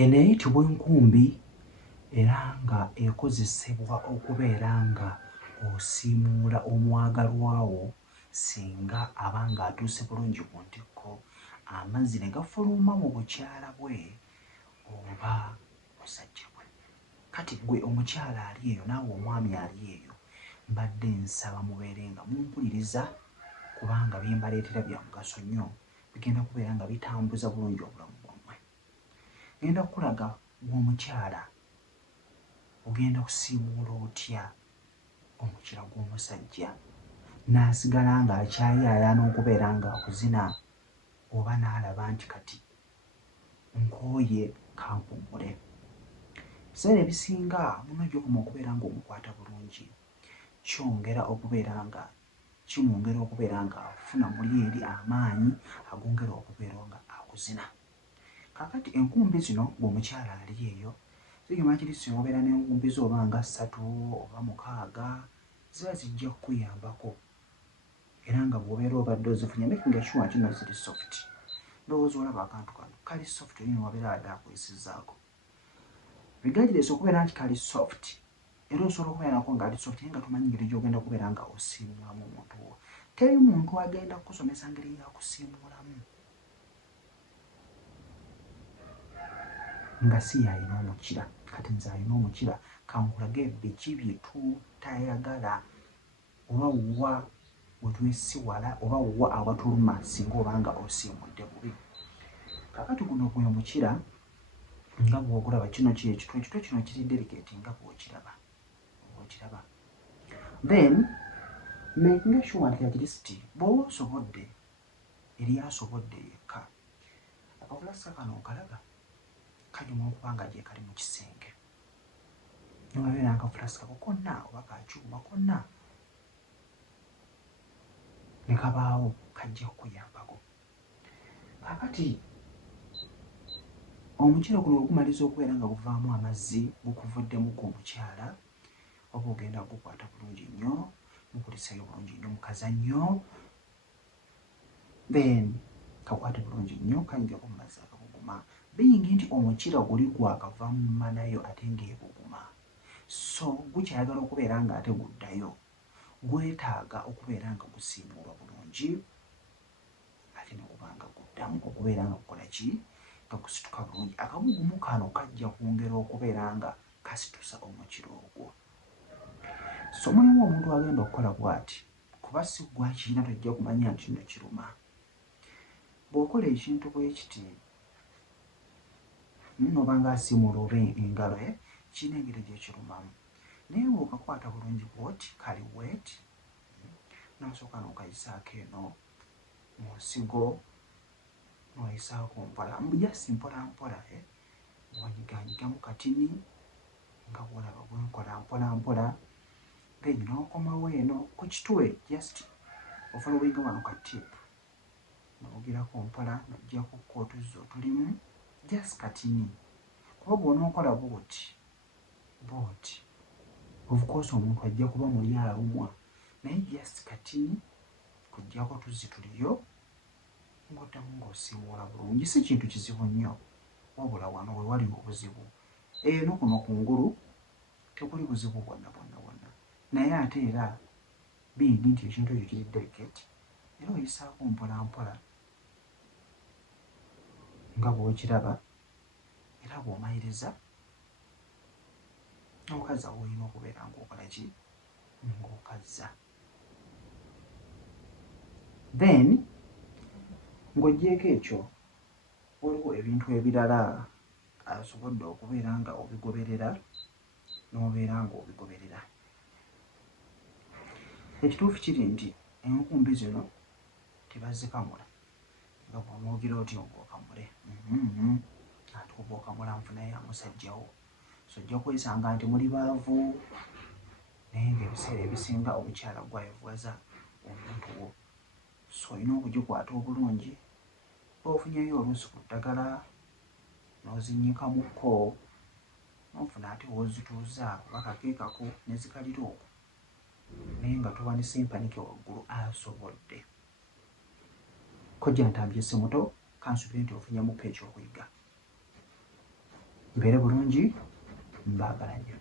Eno eyitibwa enkumbi era nga ekozesebwa okubeera nga osiimuula omwagalwawo singa aba ng'atuuse bulungi ku ntikko, amazzi ne gafuluma mu bukyala bwe oba musajja we. Kati ggwe omukyala ali eyo naawe omwami ali eyo, mbadde nsaba mubeere nga mumpuliriza kubanga bye mbaleetera bya mugaso nnyo, bigenda kubeera nga bitambuza bulungi obulamu bwammwe. Ngenda kukulaga gw'omukyala ogenda kusiimuula otya omukira gw'omusajja n'asigala ng'akyayaayaana okubeera ng'akuzina oba n'alaba nti kati nkooye kankummule. Ebiseera ebisinga muno gy'okoma okubeera ng'omukwata bulungi kimwongera okubeera ng'afuna muli eri amaanyi agongera okubeera nga akuzina. Kaakati enkumbi zino ng'omukyala ali eyo zigamba kiri singa obeera n'enkumbi zo oba nga 3 oba 6 ziba zijja kukuyambako era nga bw'obeera obadde ozifunye making sure kino ziri soft. Ndowooza olaba akantu kano kali soft olina wabeera wadde akuyisizzaako. Regardless okubeera nti kali soft era osobola okubeera nako ng'ali soft naye nga tomanyi ngeri gy'ogenda kubeera nga osiimuulamu omuntu wo. Teri muntu agenda kukusomesa ngeri ya kusiimuulamu nga si yalina omukira. Kati nze alina omukira kankulage biki bye tutayagala oba wa wetwesiwala oba wa awatuluma singa obanga osiimudde bubi. Kaakati guno gwe mukira nga bw'ogulaba kino ky'ekitwe kino kiri delicate nga bw'okiraba. Then making sure nti at least bw'oba osobodde eri asobodde yekka akafulasika kano okalaba kanyuma okuba nga gye kali mu kisenge. Nowabeera n'akafulasika konna oba kakyuma konna ne kabaawo kajja kukuyambako. Kaakati omukira guno ogumaliza okubeera nga guvaamu amazzi gukuvuddemu omukyala oba ogenda gukwata bulungi nnyo mukulisayo bulungi nnyo mukazannyo, then kakwate bulungi nnyo kayingako mu mazzi agabuguma biyingi nti omukira guli gwakavaamu mmanayo ate ng'ebuguma, so gukyayagala okubeera nga ate guddayo, gwetaaga okubeera nga gusiimuulwa bulungi ate ne guba nga guddamu okubeera nga gukola ki nga gusituka bulungi. Akabugumu kano kajja kwongera okubeera nga kasitusa omukira ogwo. So mulimu omuntu agenda okukola bw'ati kuba si gwa kiina tojja kumanya nti nno kiruma. Bw'okola ekintu bwe kiti n'oba ng'asiimuula oba engalo kirina engeri gy'ekirumamu naye bw'okakwata bulungi bw'oti kali wet n'osooka n'okayisaako eno mu nsigo n'oyisaako mpola just mpola wanyiganyigamu katini nga bw'olaba bwe nkola mpola then n'okomawo eno ku kitwe just ofolowinga wano ka tip n'ogirako mpola n'oggyako kootuzo otulimu just katini kuba bw'onookola bw'oti of course omuntu ajja kuba muli alumwa naye just katini kuggyako tuzzi tuliyo ng'oddamu ng'osiimuula bulungi. Si kintu kizibu nnyo wabula wano we wali obuzibu. Eno kuno kungulu tekuli buzibu bwonna naye ate era biyingi nti ekintu ekyo kiri delicate era oyisaako mpola nga bw'okiraba era bw'omayiriza n'okazza w'olina okubeera ng'okola ki ng'okazza. Then ng'oggyeeko ekyo waliwo ebintu ebirala asobodde okubeera nga obigoberera n'obeera ng'obigoberera. Ekituufu kiri nti enkumbi zino tebazikamula nga bw'onoogira otyo ng'okamule ate oba okamula nfunayo amusajjawo so ojja kwesanga nti muli baavu naye ng'ebiseera ebisinga omukyala gwayevuwaza omuntu wo, so olina okugikwata obulungi ofunyeyo oluusi ku ddagala n'ozinnyikamuko n'ofuna ate w'ozituuza oba kakeekako ne zikalira okwo naye nga towanise empanike waggulu asobodde. Kojja ntambye si muto kansubire nti ofunyemuko ekyokuyiga. mbeere bulungi, mbaagala nnyo.